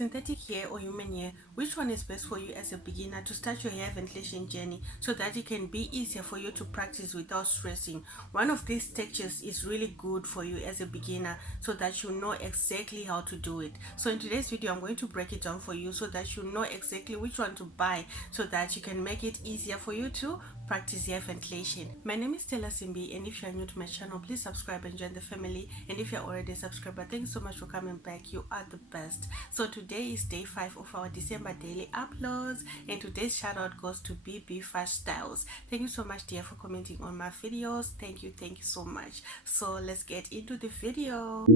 Synthetic hair or human hair, which one is best for you as a beginner to start your hair ventilation journey so that it can be easier for you to practice without stressing? One of these textures is really good for you as a beginner so that you know exactly how to do it. So in today's video, I'm going to break it down for you so that you know exactly which one to buy so that you can make it easier for you to practice hair ventilation. My name is Stella Simbi, and if you are new to my channel, please subscribe and join the family. And if you're already a subscriber, thank you so much for coming back. You are the best. So today is day 5 of our December daily uploads, and today's shout out goes to BB Fast Styles. Thank you so much, dear, for commenting on my videos. Thank you so much. So let's get into the video.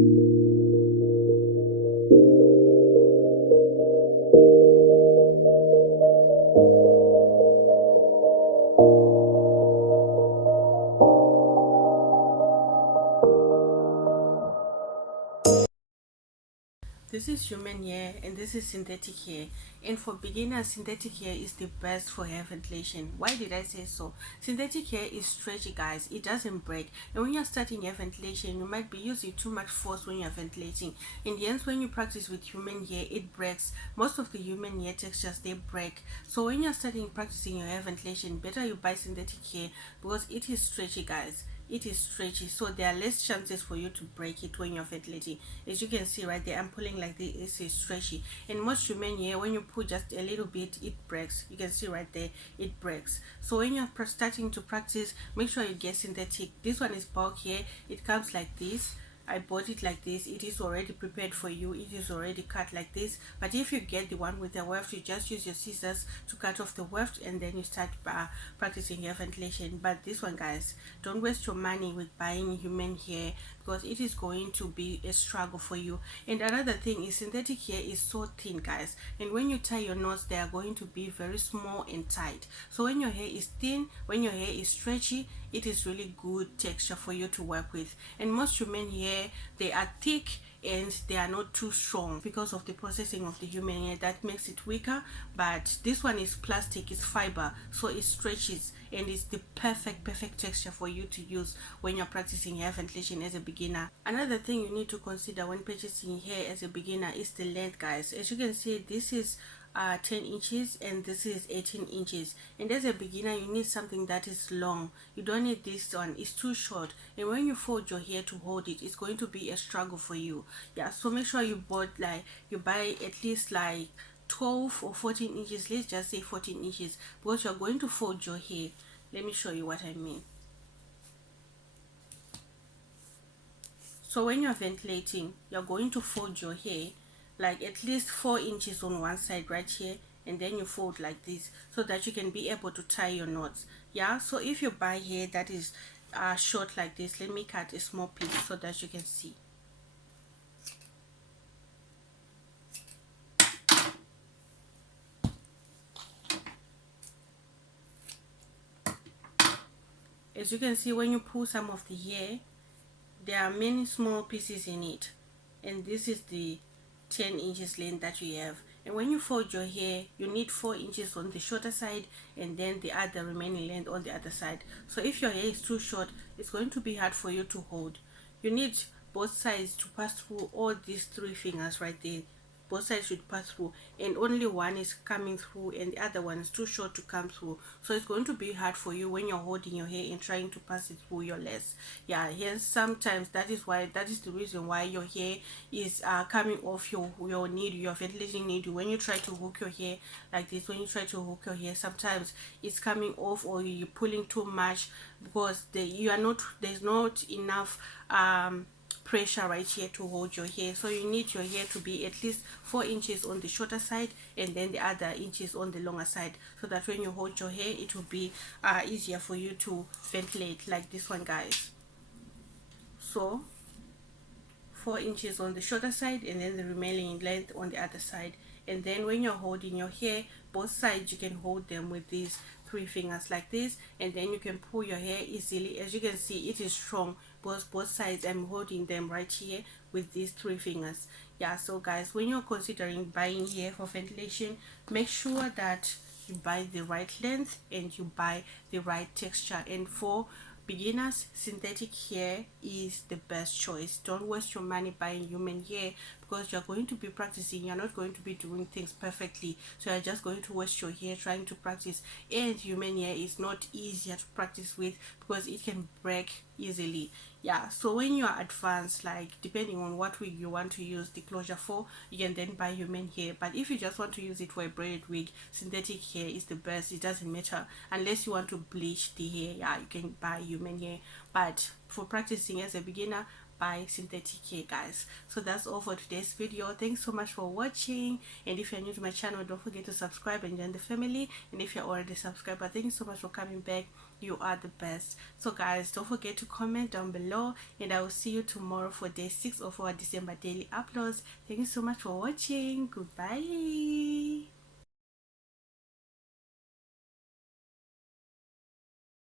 This is human hair and this is synthetic hair. And for beginners, synthetic hair is the best for hair ventilation. Why did I say so? Synthetic hair is stretchy, guys. It doesn't break. And when you're starting hair ventilation, you might be using too much force when you're ventilating. And hence, when you practice with human hair, it breaks. Most of the human hair textures, they break. So when you're starting practicing your hair ventilation, better you buy synthetic hair because it is stretchy, guys. It is stretchy, so there are less chances for you to break it when you're ventilating. As you can see right there, I'm pulling like this. It is stretchy, and most human hair, when you pull just a little bit, it breaks. You can see right there, it breaks. So when you're starting to practice, make sure you get synthetic. This one is bulk hair. It comes like this. I bought it like this. It is already prepared for you. It is already cut like this. But if you get the one with the weft, you just use your scissors to cut off the weft, and then you start practicing hair ventilation. But this one, guys, don't waste your money with buying human hair because it is going to be a struggle for you. And another thing is synthetic hair is so thin, guys, and when you tie your knots, they are going to be very small and tight. So when your hair is thin, when your hair is stretchy, it is really good texture for you to work with. And most human hair, they are thick and they are not too strong because of the processing of the human hair that makes it weaker. But this one is plastic, it's fiber, so it stretches and it's the perfect texture for you to use when you're practicing hair ventilation as a beginner. Another thing you need to consider when purchasing hair as a beginner is the length, guys. As you can see, this is 10 inches and this is 18 inches, and as a beginner you need something that is long. You don't need this one, it's too short, and when you fold your hair to hold it, it's going to be a struggle for you. Yeah, so make sure you buy at least like 12 or 14 inches. Let's just say 14 inches because you're going to fold your hair. Let me show you what I mean. So when you're ventilating, you're going to fold your hair like at least 4 inches on one side right here, and then you fold like this so that you can be able to tie your knots. Yeah, so if you buy hair that is short like this, let me cut a small piece so that you can see. As you can see, when you pull some of the hair, there are many small pieces in it, and this is the 10 inches length that you have. And when you fold your hair, you need 4 inches on the shorter side and then the other remaining length on the other side. So if your hair is too short, it's going to be hard for you to hold. You need both sides to pass through all these 3 fingers right there. Both sides should pass through, and only one is coming through and the other one is too short to come through. So it's going to be hard for you when you're holding your hair and trying to pass it through your legs. Yeah, hence sometimes that is the reason why your hair is coming off your needle, your ventilating needle. When you try to hook your hair like this, when you try to hook your hair, sometimes it's coming off or you're pulling too much because there's not enough pressure right here to hold your hair. So you need your hair to be at least 4 inches on the shorter side and then the other inches on the longer side, so that when you hold your hair, it will be easier for you to ventilate like this one, guys. So 4 inches on the shorter side and then the remaining length on the other side. And then when you're holding your hair, both sides you can hold them with these 3 fingers like this, and then you can pull your hair easily. As you can see, it is strong because both sides I'm holding them right here with these 3 fingers. Yeah, so guys, when you're considering buying hair for ventilation, make sure that you buy the right length and you buy the right texture. And for beginners, synthetic hair is the best choice. Don't waste your money buying human hair because you're going to be practicing. You're not going to be doing things perfectly, so you're just going to waste your hair trying to practice. And human hair is not easier to practice with because it can break easily. Yeah, so when you are advanced, like depending on what wig you want to use the closure for, you can then buy human hair. But if you just want to use it for a braided wig, synthetic hair is the best. It doesn't matter unless you want to bleach the hair. Yeah, you can buy human hair, but for practicing as a beginner, buy synthetic hair, guys. So that's all for today's video. Thanks so much for watching, and if you're new to my channel, don't forget to subscribe and join the family. And if you're already a subscriber, thank you so much for coming back. You are the best. So guys, don't forget to comment down below, and I will see you tomorrow for day 6 of our December daily uploads. Thank you so much for watching. Goodbye.